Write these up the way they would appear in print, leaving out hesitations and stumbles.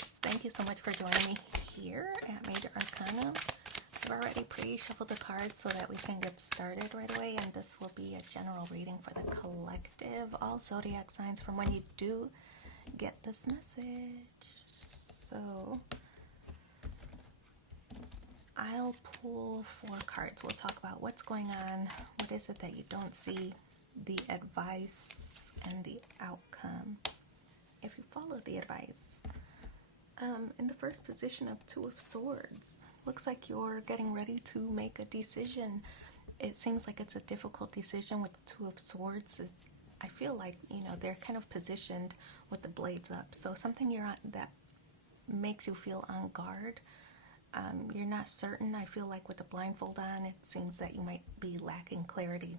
guys, thank you so much for joining me here at Major Arcana. I've already pre-shuffled the cards so that we can get started right away, and this will be a general reading for the collective, all zodiac signs from when you do get this message. So I'll pull 4 cards. We'll talk about what's going on, what is it that you don't see, the advice, and the outcome if you follow the advice. In the first position of 2 of Swords, looks like you're getting ready to make a decision. It seems like it's a difficult decision with the 2 of Swords. I feel like, they're kind of positioned with the blades up. So something you're on that makes you feel on guard. You're not certain. I feel like with the blindfold on, it seems that you might be lacking clarity.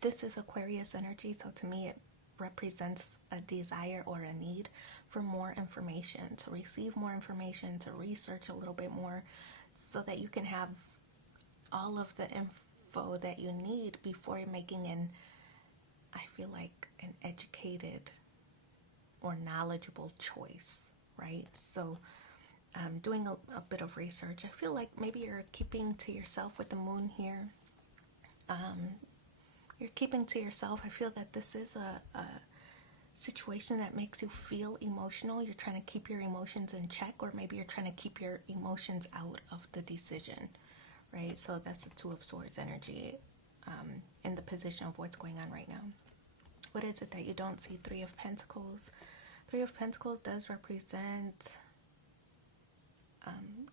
This is Aquarius energy, so to me it represents a desire or a need for more information, to receive more information, to research a little bit more so that you can have all of the info that you need before you're making I feel like an educated or knowledgeable choice, right? So doing a bit of research. I feel like maybe you're keeping to yourself with the moon here. You're keeping to yourself. I feel that this is a situation that makes you feel emotional. You're trying to keep your emotions in check, or maybe you're trying to keep your emotions out of the decision, right? So that's the 2 of Swords energy in the position of what's going on right now. What is it that you don't see? 3 of Pentacles. 3 of Pentacles does represent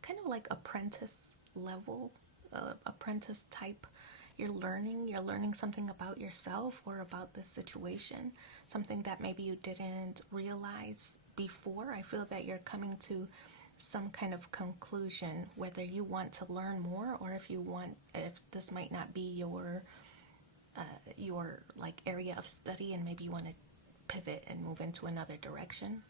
kind of like apprentice level, apprentice type. You're learning something about yourself or about this situation, something that maybe you didn't realize before. I feel that you're coming to some kind of conclusion, whether you want to learn more or if this might not be your like area of study, and maybe you want to pivot and move into another direction.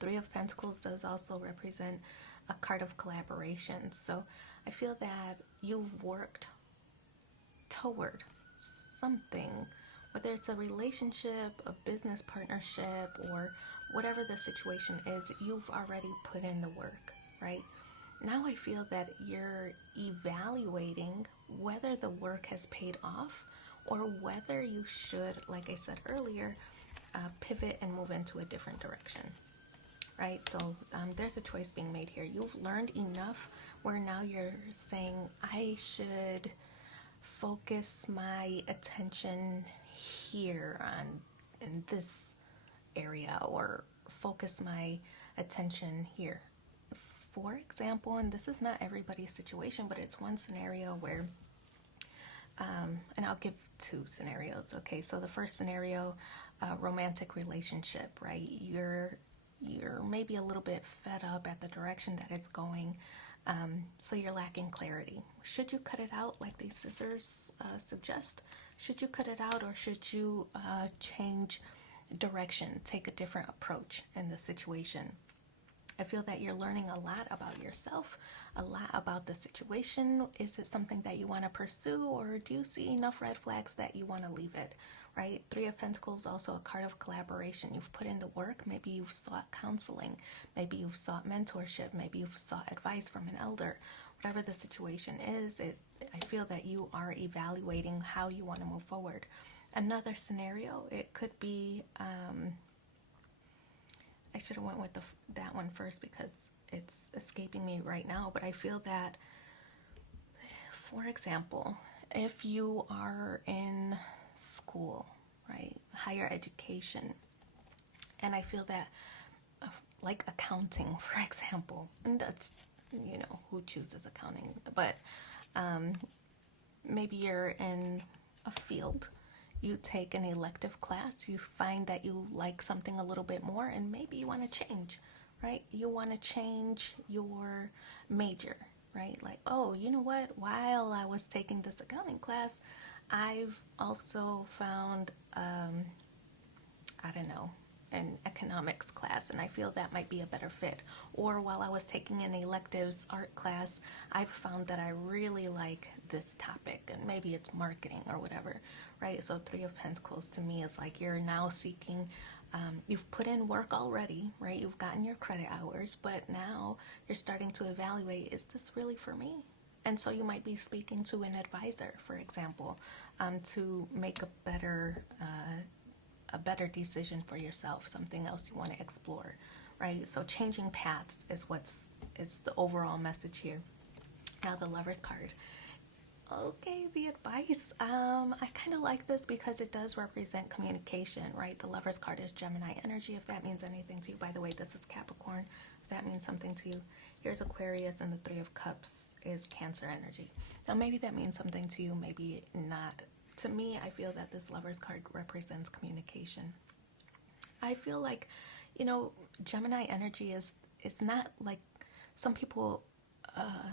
3 of Pentacles does also represent a card of collaboration. So I feel that you've worked toward something, whether it's a relationship, a business partnership, or whatever the situation is. You've already put in the work, right? Now I feel that you're evaluating whether the work has paid off or whether you should, like I said earlier, pivot and move into a different direction, right? So there's a choice being made here. You've learned enough where now you're saying, I should focus my attention here in this area, or focus my attention here. For example, and this is not everybody's situation, but it's one scenario where and I'll give 2 scenarios. Okay, so the first scenario, romantic relationship, right? You're maybe a little bit fed up at the direction that it's going. So you're lacking clarity. Should you cut it out like these scissors suggest? Should you cut it out, or should you change direction, take a different approach in the situation? I feel that you're learning a lot about yourself, a lot about the situation. Is it something that you want to pursue, or do you see enough red flags that you want to leave it, right? 3 of Pentacles, also a card of collaboration. You've put in the work. Maybe you've sought counseling. Maybe you've sought mentorship. Maybe you've sought advice from an elder. Whatever the situation is, I feel that you are evaluating how you want to move forward. Another scenario, it could be, I should have went with that one first because it's escaping me right now, but I feel that, for example, if you are in school, right, higher education, and I feel that like accounting, for example, and that's, who chooses accounting, but maybe you're in a field, you take an elective class, you find that you like something a little bit more, and maybe you want to change, right? You want to change your major, right? Like, oh, you know what? While I was taking this accounting class, I've also found, an economics class, and I feel that might be a better fit. Or while I was taking an electives art class, I've found that I really like this topic, and maybe it's marketing or whatever, right? So 3 of Pentacles to me is like you're now seeking You've put in work already, right? You've gotten your credit hours, but now you're starting to evaluate, is this really for me? And so you might be speaking to an advisor, for example, to make a better decision for yourself, something else you want to explore, right? So changing paths is the overall message here. Now the Lover's card. Okay, the advice. I kind of like this because it does represent communication, right? The Lover's card is Gemini energy, if that means anything to you. By the way, this is Capricorn, if that means something to you. Here's Aquarius, and the Three of Cups is Cancer energy. Now, maybe that means something to you, maybe not. To me, I feel that this Lover's card represents communication. I feel like, Gemini energy is not like some people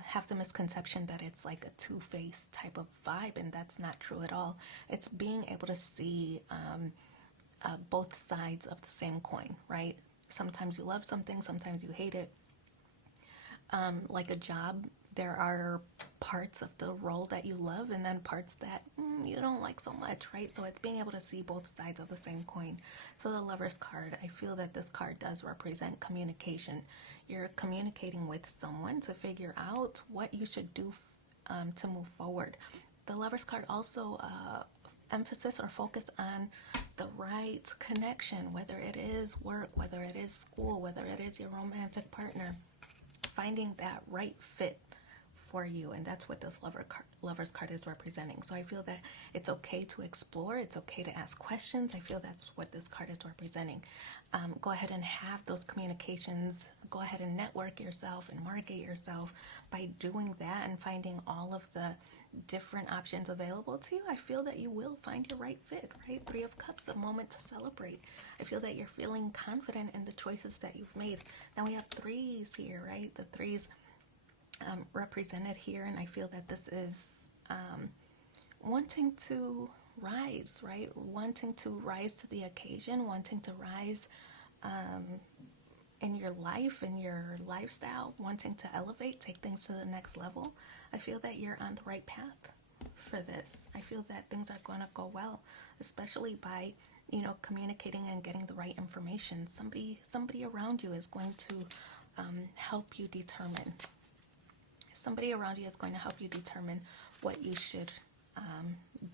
have the misconception that it's like a two-faced type of vibe, and that's not true at all. It's being able to see both sides of the same coin, right? Sometimes you love something, sometimes you hate it. Like a job, there are parts of the role that you love and then parts that you don't like so much, right? So it's being able to see both sides of the same coin. So the Lover's card, I feel that this card does represent communication. You're communicating with someone to figure out what you should do to move forward. The Lover's card also emphasis or focus on the right connection, whether it is work, whether it is school, whether it is your romantic partner, finding that right fit for you, and that's what this Lover's card is representing. So I feel that it's okay to explore, it's okay to ask questions. I feel that's what this card is representing. Go ahead and have those communications, go ahead and network yourself and market yourself. By doing that and finding all of the different options available to you, I feel that you will find your right fit, right? Three of Cups, a moment to celebrate. I feel that you're feeling confident in the choices that you've made. Now we have threes here, right? The threes represented here, and I feel that this is wanting to rise, right? Wanting to rise to the occasion, wanting to rise in your life, in your lifestyle, wanting to elevate, take things to the next level. I feel that you're on the right path for this. I feel that things are going to go well, especially by communicating and getting the right information. Somebody around you is going to help you determine. Somebody around you is going to help you determine what you should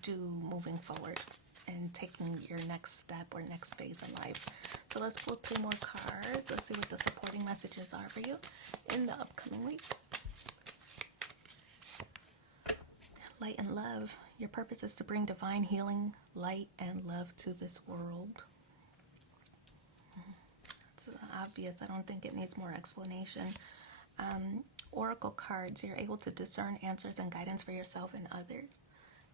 do moving forward and taking your next step or next phase in life. So let's pull 3 more cards. Let's see what the supporting messages are for you in the upcoming week. Light and love. Your purpose is to bring divine healing, light, and love to this world. It's obvious. I don't think it needs more explanation. Oracle cards. You're able to discern answers and guidance for yourself and others.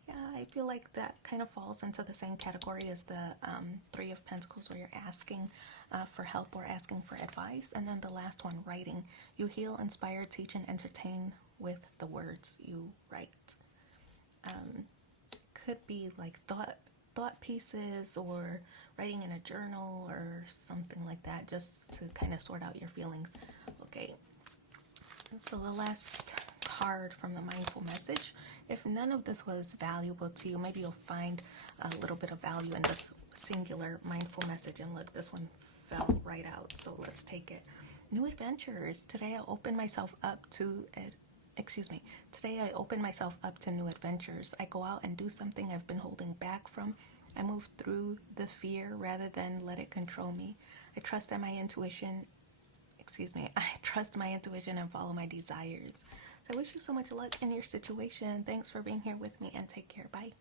Yeah, I feel like that kind of falls into the same category as the Three of Pentacles, where you're asking for help or asking for advice. And then the last one, writing. You heal, inspire, teach, and entertain with the words you write. Could be like thought pieces, or writing in a journal or something like that, just to kind of sort out your feelings. Okay, so the last card from the mindful message. If none of this was valuable to you, maybe you'll find a little bit of value in this singular mindful message. And look, this one fell right out, so let's take it. New adventures. Today I open myself up to Today I open myself up to new adventures. I go out and do something I've been holding back from. I move through the fear rather than let it control me. I trust my intuition and follow my desires. So I wish you so much luck in your situation. Thanks for being here with me, and take care. Bye.